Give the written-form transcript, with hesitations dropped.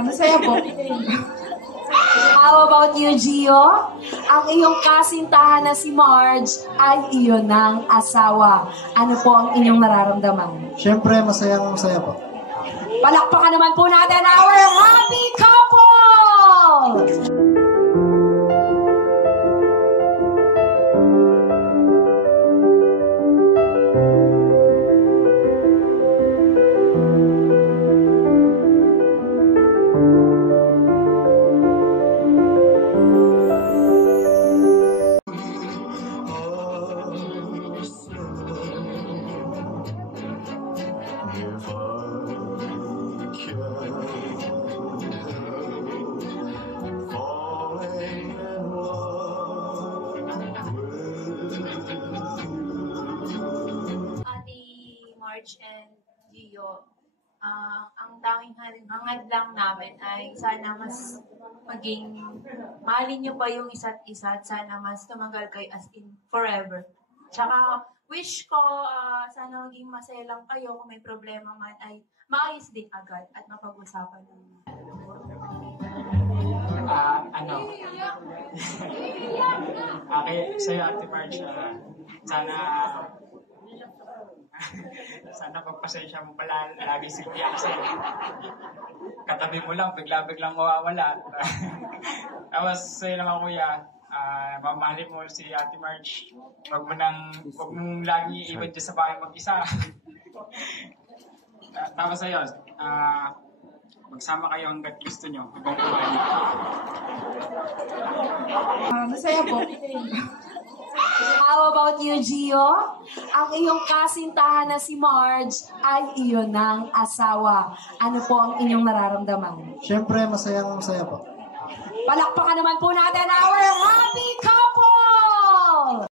Masaya po. How about you, Gio? Ang iyong kasintahan na si Marge ay iyon ng asawa. Ano po ang inyong nararamdaman? Siyempre, masaya po. Palakpakan naman po natin our happy couple! And Gio, ang tanging hangad lang namin ay sana mas maging mahalin nyo pa yung isa't isa at sana mas tumagal kayo as in forever. Tsaka wish ko sana maging masaya lang kayo, kung may problema man ay maayos din agad at mapag-usapan naman. Okay, sa'yo Ate Marge, sana pagpasensya mo pala lagi si Kuya kasi katabi mo lang, bigla-biglang mawawala. Tapos sa'yo naman Kuya, mamahalin mo si Ate Marge. Huwag mong lagi iwan dyan sa bahay mag-isa. Tapos sa'yo, magsama kayo hanggat gusto nyo, hanggang buhay. Masaya po. How about you, Gio? Ang iyong kasintahan na si Marge ay iyon ng asawa. Ano po ang inyong nararamdaman? Siyempre, masaya po. Palakpakan naman po natin our happy couple!